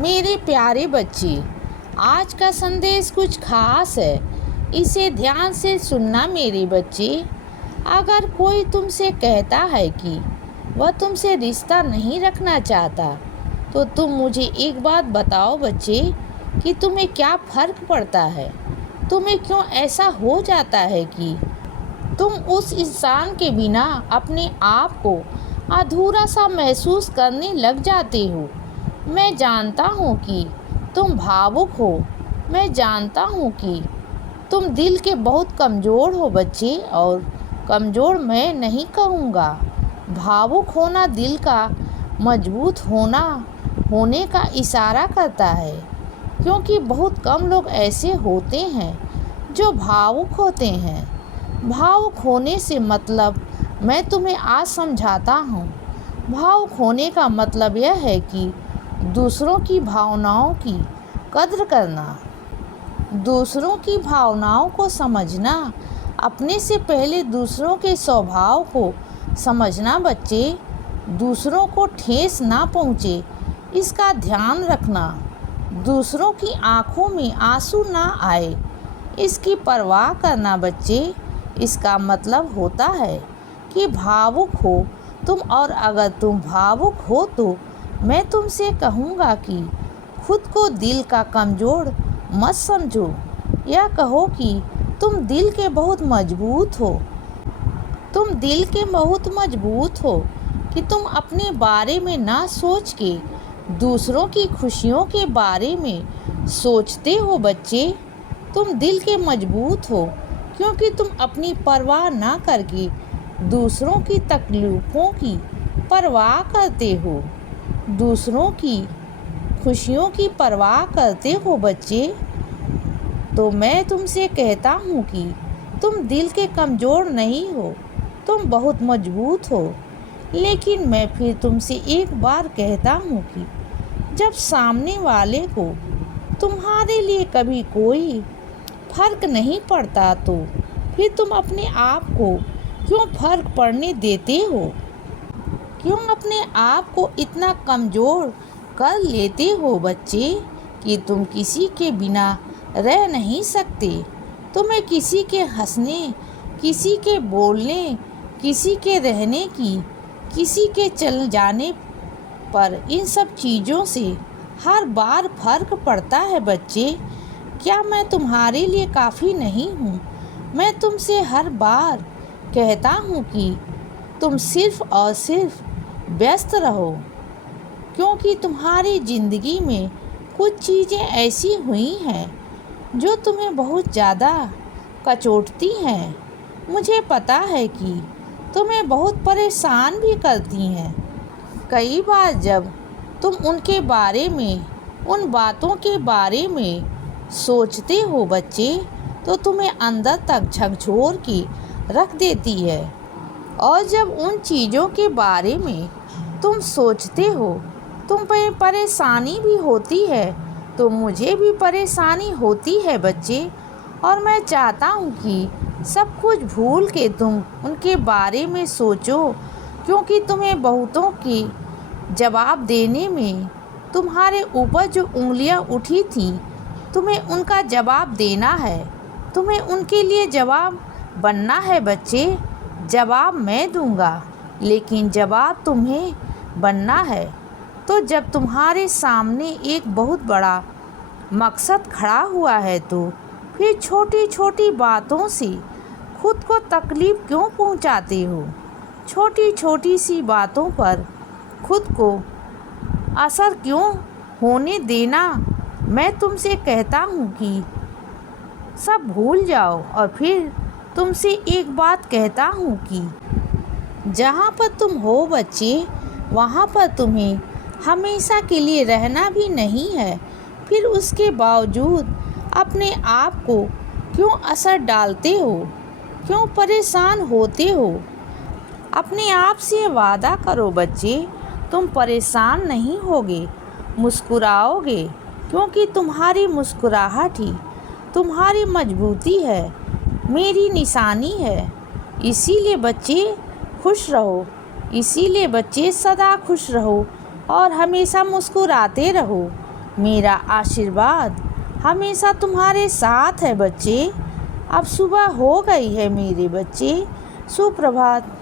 मेरे प्यारे बच्चे, आज का संदेश कुछ खास है। इसे ध्यान से सुनना मेरे बच्चे। अगर कोई तुमसे कहता है कि वह तुमसे रिश्ता नहीं रखना चाहता, तो तुम मुझे एक बात बताओ बच्चे कि तुम्हें क्या फ़र्क पड़ता है। तुम्हें क्यों ऐसा हो जाता है कि तुम उस इंसान के बिना अपने आप को अधूरा सा महसूस करने लग जाते हो। मैं जानता हूँ कि तुम भावुक हो। मैं जानता हूँ कि तुम दिल के बहुत कमज़ोर हो बच्चे, और कमज़ोर मैं नहीं कहूँगा। भावुक होना दिल का मजबूत होने का इशारा करता है, क्योंकि बहुत कम लोग ऐसे होते हैं जो भावुक होते हैं। भावुक होने से मतलब मैं तुम्हें आज समझाता हूँ। भावुक होने का मतलब यह है कि दूसरों की भावनाओं की कद्र करना, दूसरों की भावनाओं को समझना, अपने से पहले दूसरों के स्वभाव को समझना बच्चे। दूसरों को ठेस ना पहुँचे इसका ध्यान रखना, दूसरों की आँखों में आंसू ना आए इसकी परवाह करना बच्चे। इसका मतलब होता है कि भावुक हो तुम, और अगर तुम भावुक हो तो मैं तुमसे कहूँगा कि खुद को दिल का कमज़ोर मत समझो, या कहो कि तुम दिल के बहुत मजबूत हो। तुम दिल के बहुत मजबूत हो कि तुम अपने बारे में ना सोच के दूसरों की खुशियों के बारे में सोचते हो बच्चे। तुम दिल के मजबूत हो क्योंकि तुम अपनी परवाह ना करके दूसरों की तकलीफ़ों की परवाह करते हो, दूसरों की खुशियों की परवाह करते हो बच्चे। तो मैं तुमसे कहता हूँ कि तुम दिल के कमज़ोर नहीं हो, तुम बहुत मजबूत हो। लेकिन मैं फिर तुमसे एक बार कहता हूँ कि जब सामने वाले को तुम्हारे लिए कभी कोई फ़र्क नहीं पड़ता, तो फिर तुम अपने आप को क्यों फ़र्क पड़ने देते हो? क्यों अपने आप को इतना कमज़ोर कर लेते हो बच्चे कि तुम किसी के बिना रह नहीं सकते? तुम्हें किसी के हंसने, किसी के बोलने, किसी के रहने की, किसी के चल जाने पर इन सब चीज़ों से हर बार फ़र्क पड़ता है बच्चे। क्या मैं तुम्हारे लिए काफ़ी नहीं हूँ? मैं तुमसे हर बार कहता हूँ कि तुम सिर्फ़ और सिर्फ व्यस्त रहो, क्योंकि तुम्हारी ज़िंदगी में कुछ चीज़ें ऐसी हुई हैं जो तुम्हें बहुत ज़्यादा कचोटती हैं। मुझे पता है कि तुम्हें बहुत परेशान भी करती हैं। कई बार जब तुम उनके बारे में, उन बातों के बारे में सोचते हो बच्चे, तो तुम्हें अंदर तक झकझोर के रख देती है। और जब उन चीज़ों के बारे में तुम सोचते हो, तुम पर परेशानी भी होती है, तो मुझे भी परेशानी होती है बच्चे। और मैं चाहता हूँ कि सब कुछ भूल के तुम उनके बारे में सोचो, क्योंकि तुम्हें बहुतों के जवाब देने में तुम्हारे ऊपर जो उंगलियाँ उठी थी, तुम्हें उनका जवाब देना है। तुम्हें उनके लिए जवाब बनना है बच्चे। जवाब मैं दूंगा, लेकिन जवाब तुम्हें बनना है। तो जब तुम्हारे सामने एक बहुत बड़ा मकसद खड़ा हुआ है, तो फिर छोटी छोटी बातों से खुद को तकलीफ़ क्यों पहुंचाते हो? छोटी छोटी सी बातों पर खुद को असर क्यों होने देना? मैं तुमसे कहता हूँ कि सब भूल जाओ, और फिर तुमसे एक बात कहता हूँ कि जहाँ पर तुम हो बच्चे, वहाँ पर तुम्हें हमेशा के लिए रहना भी नहीं है। फिर उसके बावजूद अपने आप को क्यों असर डालते हो? क्यों परेशान होते हो? अपने आप से वादा करो बच्चे, तुम परेशान नहीं होगे, मुस्कुराओगे, क्योंकि तुम्हारी मुस्कुराहट ही तुम्हारी मजबूती है, मेरी निशानी है। इसीलिए बच्चे खुश रहो, इसीलिए बच्चे सदा खुश रहो और हमेशा मुस्कुराते रहो, मेरा आशीर्वाद हमेशा तुम्हारे साथ है बच्चे। अब सुबह हो गई है मेरे बच्चे, सुप्रभात।